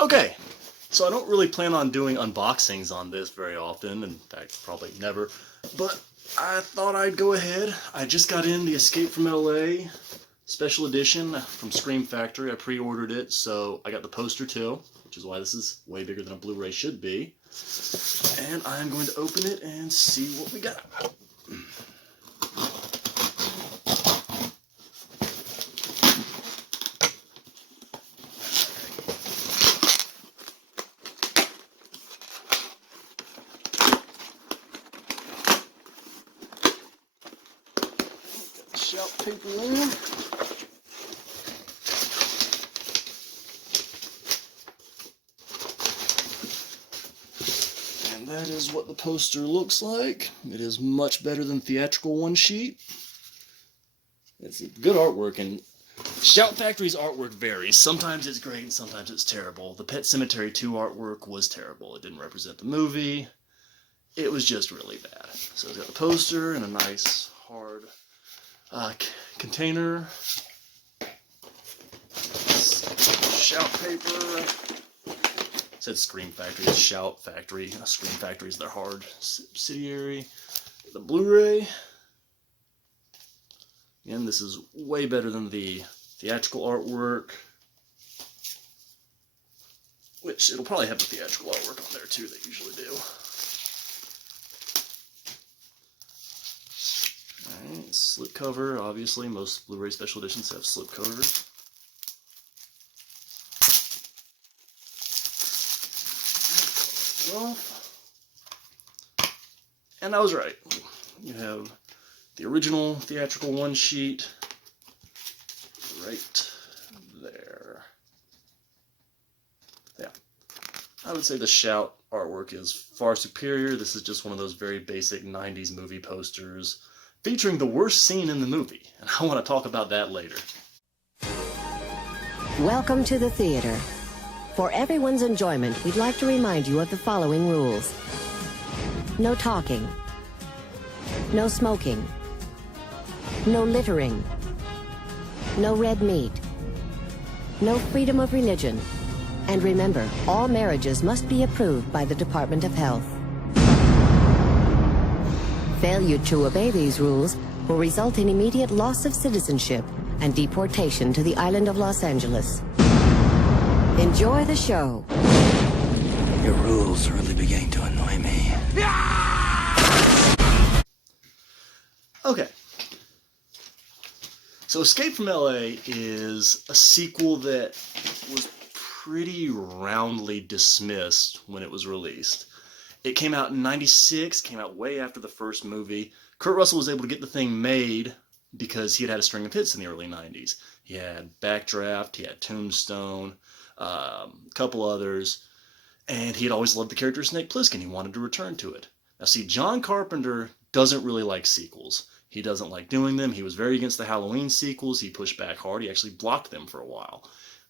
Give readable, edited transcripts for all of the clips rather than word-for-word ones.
Okay, so I don't really plan on doing unboxings on this very often, in fact, probably never, but I thought I'd go ahead. I just got in the Escape from LA special edition from Scream Factory. I pre-ordered it, so I got the poster too, which is why this is way bigger than a Blu-ray should be. And I'm going to open it and see what we got. Shout paper in. And that is what the poster looks like. It is much better than theatrical one sheet. It's good artwork, and Shout Factory's artwork varies. Sometimes it's great and sometimes it's terrible. The Pet Sematary 2 artwork was terrible. It didn't represent the movie. It was just really bad. So it's got the poster and a nice hard container. Shout paper. It said Scream Factory. It's Shout Factory. Scream Factory is their hard subsidiary. The Blu-ray. Again, this is way better than the theatrical artwork. Which, it'll probably have the theatrical artwork on there too, they usually do. Alright, slip cover, obviously. Most Blu-ray special editions have slip covers. Well, and I was right. You have the original theatrical one sheet right there. Yeah. I would say the Shout artwork is far superior. This is just one of those very basic 90s movie posters featuring the worst scene in the movie, and I want to talk about that later. Welcome to the theater. For everyone's enjoyment, we'd like to remind you of the following rules. No talking. No smoking. No littering. No red meat. No freedom of religion. And remember, all marriages must be approved by the Department of Health. Failure to obey these rules will result in immediate loss of citizenship and deportation to the island of Los Angeles. Enjoy the show. Your rules are really beginning to annoy me. Okay. So Escape from LA is a sequel that was pretty roundly dismissed when it was released. It came out in '96, came out way after the first movie. Kurt Russell was able to get the thing made because he had had a string of hits in the early '90s. He had Backdraft, he had Tombstone, a couple others, and he had always loved the character Snake Plisken. He wanted to return to it. Now see, John Carpenter doesn't really like sequels. He doesn't like doing them. He was very against the Halloween sequels. He pushed back hard. He actually blocked them for a while.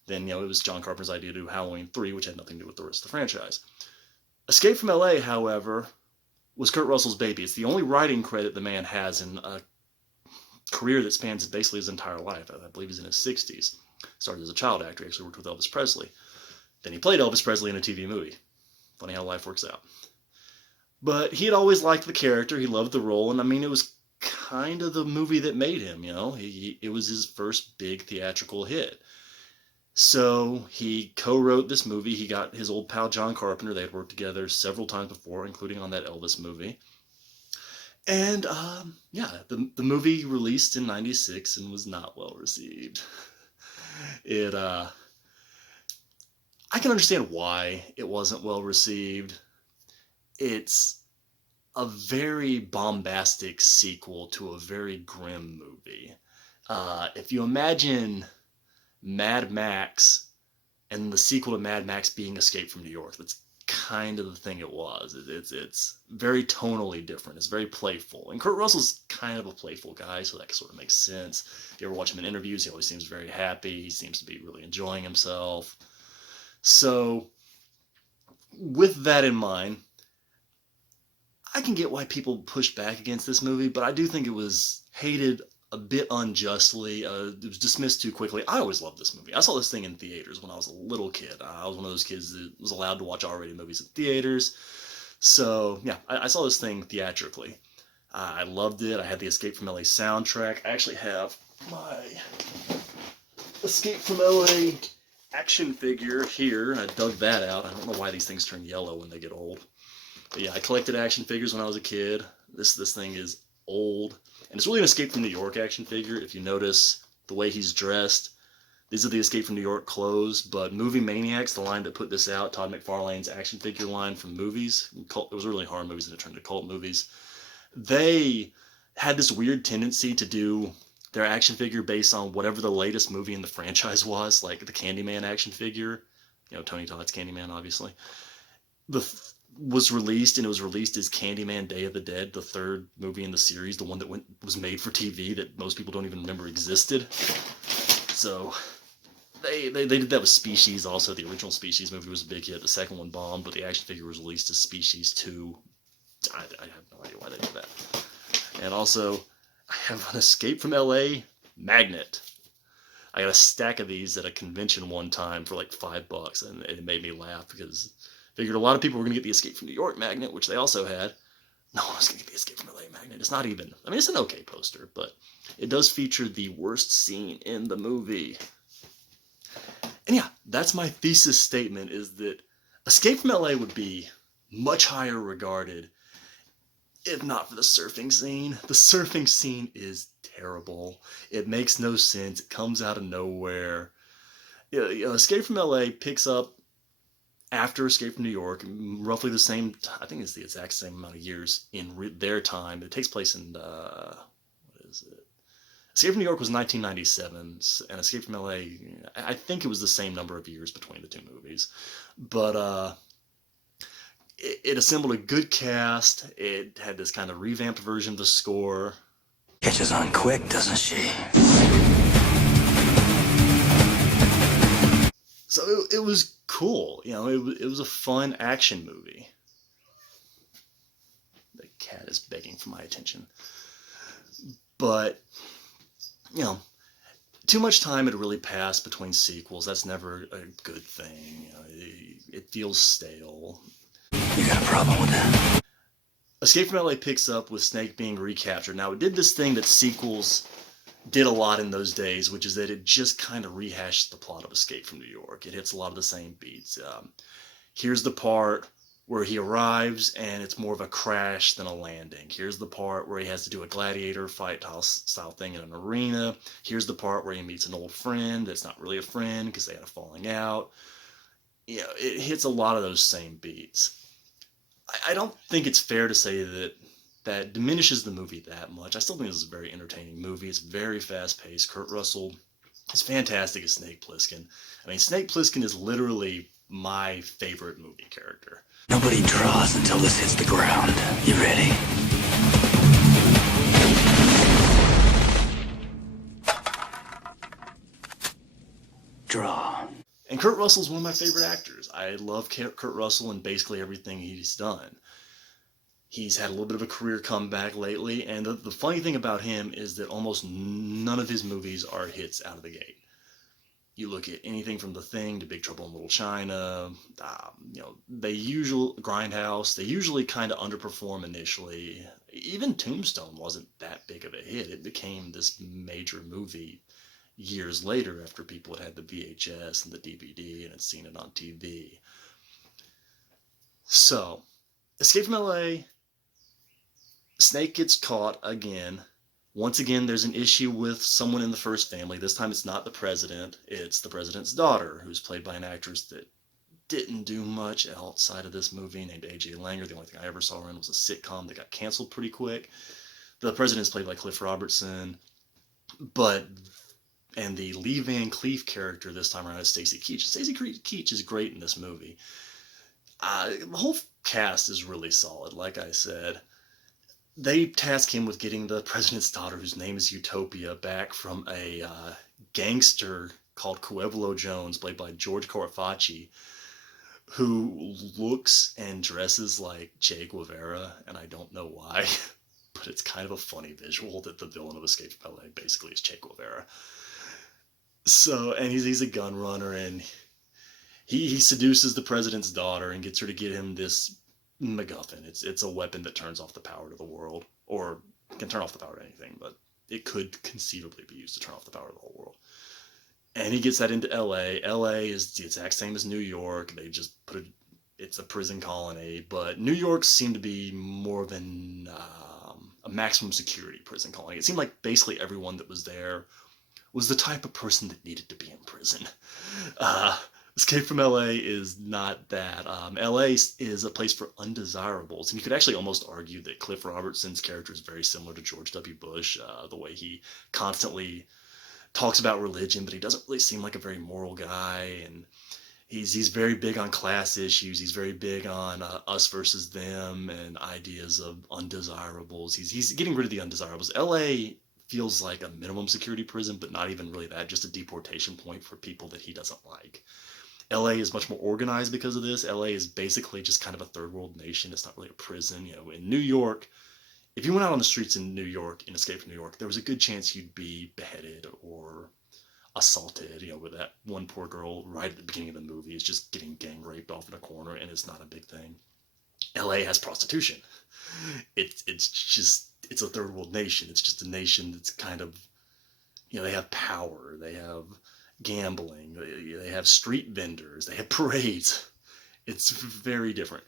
Then, it was John Carpenter's idea to do Halloween 3, which had nothing to do with the rest of the franchise. Escape from LA, however, was Kurt Russell's baby. It's the only writing credit the man has in a career that spans basically his entire life. I believe he's in his 60s. Started as a child actor. He actually worked with Elvis Presley. Then he played Elvis Presley in a TV movie. Funny how life works out. But he had always liked the character. He loved the role. And, I mean, it was kind of the movie that made him, It was his first big theatrical hit. So he co-wrote this movie. He got his old pal John Carpenter. They had worked together several times before, including on that Elvis movie. And, the movie released in '96 and was not well received. I can understand why it wasn't well received. It's a very bombastic sequel to a very grim movie. If you imagine Mad Max and the sequel to Mad Max being Escape from New York, that's kind of the thing it was. It's very tonally different. It's very playful. And Kurt Russell's kind of a playful guy, so that sort of makes sense. If you ever watch him in interviews, he always seems very happy. He seems to be really enjoying himself. So, with that in mind, I can get why people push back against this movie, but I do think it was hated a bit unjustly. It was dismissed too quickly. I always loved this movie. I saw this thing in theaters when I was a little kid. I was one of those kids that was allowed to watch R-rated movies in theaters. So, yeah, I saw this thing theatrically. I loved it. I had the Escape from LA soundtrack. I actually have my Escape from LA action figure here. I dug that out. I don't know why these things turn yellow when they get old. But yeah, I collected action figures when I was a kid. This thing is old. And it's really an Escape from New York action figure. If you notice the way he's dressed, these are the Escape from New York clothes. But Movie Maniacs, the line that put this out, Todd McFarlane's action figure line from movies, it was really horror movies and it turned to cult movies. They had this weird tendency to do their action figure based on whatever the latest movie in the franchise was, like the Candyman action figure. You know, Tony Todd's Candyman, obviously. Was released, and it was released as Candyman Day of the Dead, the third movie in the series, the one that was made for TV that most people don't even remember existed. So they did that with Species also. The original Species movie was a big hit. The second one bombed, but the action figure was released as Species 2. I have no idea why they did that. And also, I have an Escape from LA magnet. I got a stack of these at a convention one time for like $5, and it made me laugh because figured a lot of people were going to get the Escape from New York magnet, which they also had. No one was going to get the Escape from LA magnet. It's not even, I mean, it's an okay poster, but it does feature the worst scene in the movie. And yeah, that's my thesis statement, is that Escape from LA would be much higher regarded if not for the surfing scene. The surfing scene is terrible. It makes no sense. It comes out of nowhere. You know, Escape from LA picks up after Escape from New York, roughly the same, I think it's the exact same amount of years in their time. It takes place in, what is it? Escape from New York was 1997, and Escape from LA, I think it was the same number of years between the two movies. But it assembled a good cast. It had this kind of revamped version of the score. Catches on quick, doesn't she? So it was cool, you know, it was a fun action movie. The cat is begging for my attention. But, you know, too much time had really passed between sequels. That's never a good thing. You know, it feels stale. You got a problem with that? Escape from LA picks up with Snake being recaptured. Now, it did this thing that sequels did a lot in those days, which is that it just kind of rehashed the plot of Escape from New York. It hits a lot of the same beats. Here's the part where he arrives and it's more of a crash than a landing. Here's the part where he has to do a gladiator fight style thing in an arena. Here's the part where he meets an old friend that's not really a friend because they had a falling out. You know, it hits a lot of those same beats. I don't think it's fair to say that diminishes the movie that much. I still think this is a very entertaining movie. It's very fast-paced. Kurt Russell is fantastic as Snake Plisken. I mean, Snake Plisken is literally my favorite movie character. Nobody draws until this hits the ground. You ready? Draw. And Kurt Russell's one of my favorite actors. I love Kurt Russell and basically everything he's done. He's had a little bit of a career comeback lately, and the funny thing about him is that almost none of his movies are hits out of the gate. You look at anything from The Thing to Big Trouble in Little China, you know, Grindhouse, they usually kind of underperform initially. Even Tombstone wasn't that big of a hit. It became this major movie years later after people had the VHS and the DVD and had seen it on TV. So, Escape from LA, Snake gets caught again. Once again, there's an issue with someone in the first family. This time it's not the president, it's the president's daughter, who's played by an actress that didn't do much outside of this movie, named A.J. Langer. The only thing I ever saw her in was a sitcom that got canceled pretty quick. The president is played by Cliff Robertson, and the Lee Van Cleef character this time around is Stacy Keach. Stacy Keach is great in this movie. The whole cast is really solid, like I said. They task him with getting the president's daughter, whose name is Utopia, back from a gangster called Pueblo Jones, played by George Corafacci, who looks and dresses like Che Guevara, and I don't know why, but it's kind of a funny visual that the villain of Escape from LA basically is Che Guevara. So, and he's a gun runner, and he seduces the president's daughter and gets her to get him this MacGuffin. It's a weapon that turns off the power to the world, or can turn off the power to anything, but it could conceivably be used to turn off the power to the whole world. And he gets that into LA. LA is the exact same as New York. They just it's a prison colony, but New York seemed to be more of a maximum security prison colony. It seemed like basically everyone that was there was the type of person that needed to be in prison. Escape from LA is not that. LA is a place for undesirables, and you could actually almost argue that Cliff Robertson's character is very similar to George W. Bush, the way he constantly talks about religion, but he doesn't really seem like a very moral guy, and he's very big on class issues. He's very big on us versus them and ideas of undesirables. He's getting rid of the undesirables. LA feels like a minimum security prison, but not even really that, just a deportation point for people that he doesn't like. LA is much more organized because of this. LA is basically just kind of a third world nation. It's not really a prison. You know, in New York, if you went out on the streets in New York, in Escape from New York, there was a good chance you'd be beheaded or assaulted. You know, with that one poor girl right at the beginning of the movie is just getting gang raped off in a corner, and it's not a big thing. LA has prostitution. It's a third world nation. It's just a nation that's kind of, you know, they have power. They have gambling. They have street vendors. They have parades. It's very different.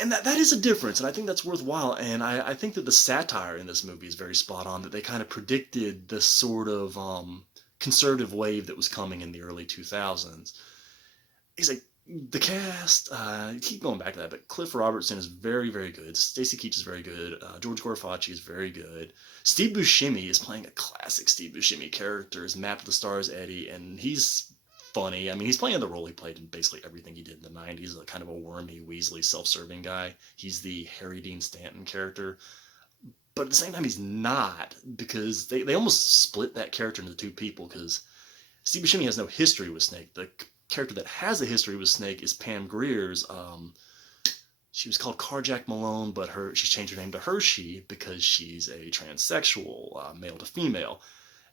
And that is a difference, and I think that's worthwhile. And I think that the satire in this movie is very spot on, that they kind of predicted this sort of conservative wave that was coming in the early 2000s. He's like, the cast, keep going back to that, but Cliff Robertson is very, very good. Stacy Keach is very good. George Gorfachi is very good. Steve Buscemi is playing a classic Steve Buscemi character. His Map to the Stars Eddie, and he's funny. I mean, he's playing the role he played in basically everything he did in the 90s, a kind of a wormy, weaselly, self-serving guy. He's the Harry Dean Stanton character. But at the same time, he's not, because they almost split that character into two people, because Steve Buscemi has no history with Snake. The character that has a history with Snake is Pam Grier's. She was called Carjack Malone, but she's changed her name to Hershey because she's a transsexual, male to female.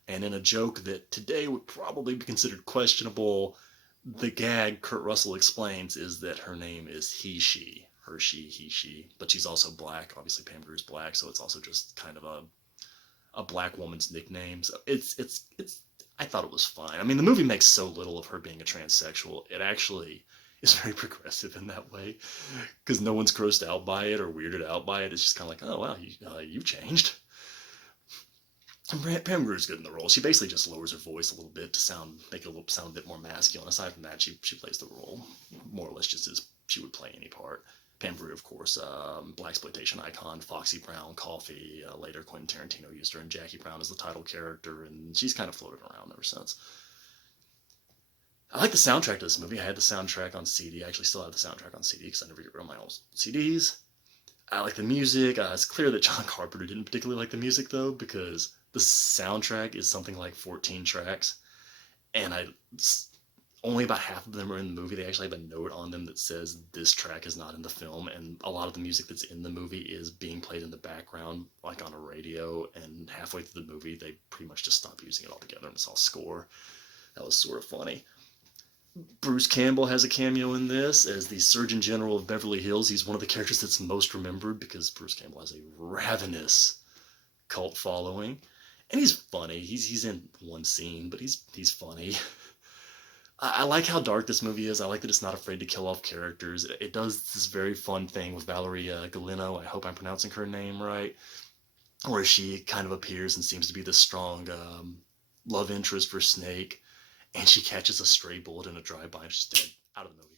And in a joke that today would probably be considered questionable, the gag Kurt Russell explains is that her name is he, she. Hershey, he, she. But she's also black. Obviously, Pam Grier's black, so it's also just kind of a black woman's nickname. So I thought it was fine. I mean, the movie makes so little of her being a transsexual. It actually is very progressive in that way, because no one's grossed out by it or weirded out by it. It's just kind of like, oh, wow, you've changed. And Pam Grier's good in the role. She basically just lowers her voice a little bit to make it sound a bit more masculine. Aside from that, she plays the role more or less just as she would play any part. Pam Grier, of course, blaxploitation icon, Foxy Brown, Coffee. Later, Quentin Tarantino used her, and Jackie Brown as the title character, and she's kind of floated around ever since. I like the soundtrack to this movie. I had the soundtrack on CD. I actually still have the soundtrack on CD because I never get rid of my old CDs. I like the music. It's clear that John Carpenter didn't particularly like the music, though, because the soundtrack is something like 14 tracks, and only about half of them are in the movie. They actually have a note on them that says this track is not in the film, and a lot of the music that's in the movie is being played in the background, like on a radio, and halfway through the movie, they pretty much just stop using it altogether, and it's all score. That was sort of funny. Bruce Campbell has a cameo in this as the Surgeon General of Beverly Hills. He's one of the characters that's most remembered because Bruce Campbell has a ravenous cult following, and he's funny. He's in one scene, but he's funny. I like how dark this movie is. I like that it's not afraid to kill off characters. It does this very fun thing with Valerie Galino. I hope I'm pronouncing her name right. Where she kind of appears and seems to be the strong love interest for Snake. And she catches a stray bullet in a drive-by and she's dead. Out of the movie.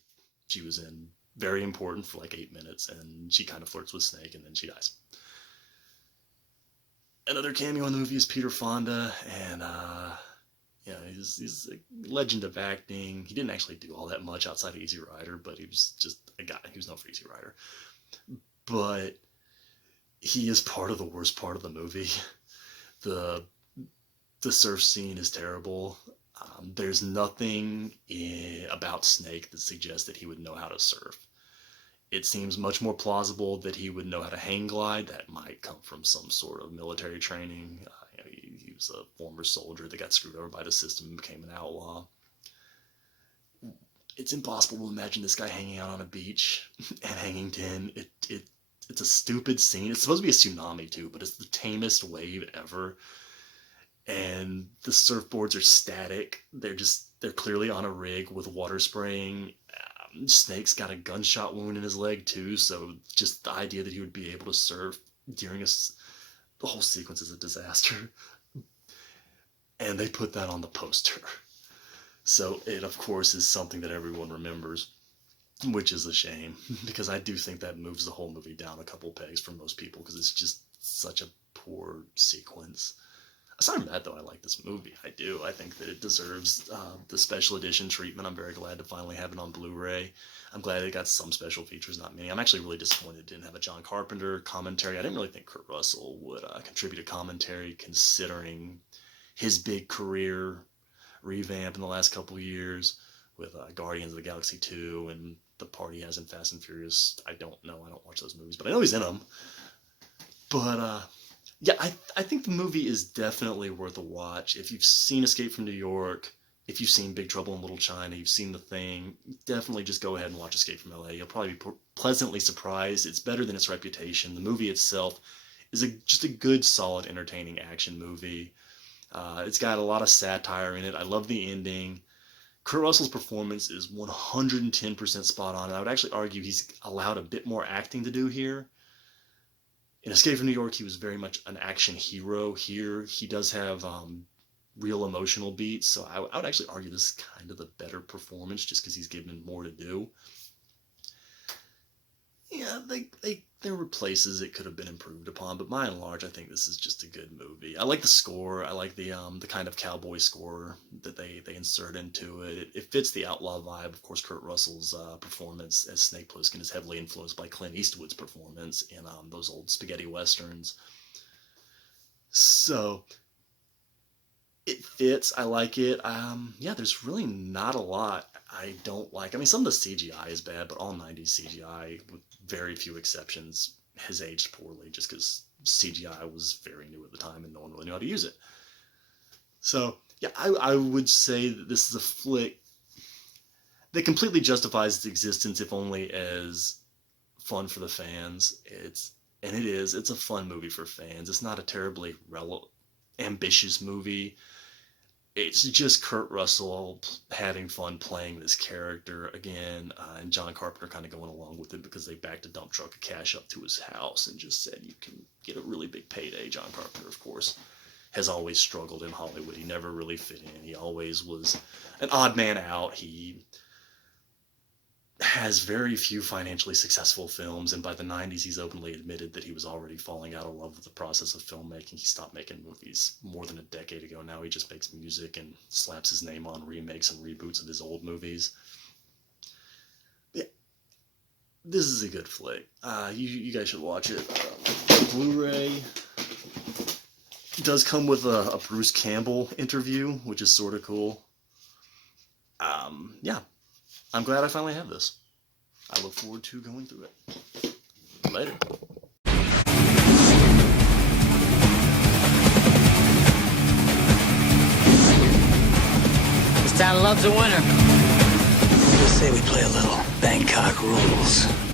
She was in very important for like 8 minutes, and she kind of flirts with Snake, and then she dies. Another cameo in the movie is Peter Fonda, and you know, he's a legend of acting. He didn't actually do all that much outside of Easy Rider, but he was just a guy who's known for Easy Rider. But he is part of the worst part of the movie. The surf scene is terrible. There's nothing about Snake that suggests that he would know how to surf. It seems much more plausible that he would know how to hang glide. That might come from some sort of military training. He was a former soldier that got screwed over by the system and became an outlaw. It's impossible to imagine this guy hanging out on a beach and hanging 10. It's a stupid scene. It's supposed to be a tsunami too, but it's the tamest wave ever. And the surfboards are static. They're clearly on a rig with water spraying. Snake's got a gunshot wound in his leg too, so just the idea that he would be able to surf during the whole sequence is a disaster. And they put that on the poster. So it, of course, is something that everyone remembers, which is a shame, because I do think that moves the whole movie down a couple pegs for most people, because it's just such a poor sequence. Aside from that, though, I like this movie. I do. I think that it deserves the special edition treatment. I'm very glad to finally have it on Blu-ray. I'm glad it got some special features, not many. I'm actually really disappointed it didn't have a John Carpenter commentary. I didn't really think Kurt Russell would contribute a commentary, considering his big career revamp in the last couple of years with Guardians of the Galaxy 2 and the part he has in Fast and Furious. I don't know. I don't watch those movies, but I know he's in them. But, yeah, I think the movie is definitely worth a watch. If you've seen Escape from New York, if you've seen Big Trouble in Little China, you've seen The Thing, definitely just go ahead and watch Escape from LA. You'll probably be pleasantly surprised. It's better than its reputation. The movie itself is just a good, solid, entertaining action movie. It's got a lot of satire in it. I love the ending. Kurt Russell's performance is 110% spot on, and I would actually argue he's allowed a bit more acting to do here. In Escape from New York, he was very much an action hero. Here, he does have real emotional beats, so I would actually argue this is kind of the better performance, just because he's given more to do. Yeah, there were places it could have been improved upon, but by and large, I think this is just a good movie. I like the score. I like the kind of cowboy score that they insert into it. It fits the outlaw vibe. Of course, Kurt Russell's performance as Snake Plisken is heavily influenced by Clint Eastwood's performance in those old spaghetti westerns. So it fits. I like it. Yeah, there's really not a lot I don't like. I mean, some of the CGI is bad, but all 90s CGI, with very few exceptions, has aged poorly just because CGI was very new at the time and no one really knew how to use it. So, yeah, I would say that this is a flick that completely justifies its existence, if only as fun for the fans. It's a fun movie for fans. It's not a terribly ambitious movie. It's just Kurt Russell having fun playing this character again, and John Carpenter kind of going along with it because they backed a dump truck of cash up to his house and just said, you can get a really big payday. John Carpenter, of course, has always struggled in Hollywood. He never really fit in. He always was an odd man out. He has very few financially successful films, and by the 90s he's openly admitted that he was already falling out of love with the process of filmmaking. He stopped making movies more than a decade ago. Now he just makes music and slaps his name on remakes and reboots of his old movies. Yeah, this is a good flick. You guys should watch it. Blu-ray does come with a Bruce Campbell interview, which is sort of cool. Yeah, I'm glad I finally have this. I look forward to going through it. Later. This town loves a winner. Just say we play a little Bangkok rules.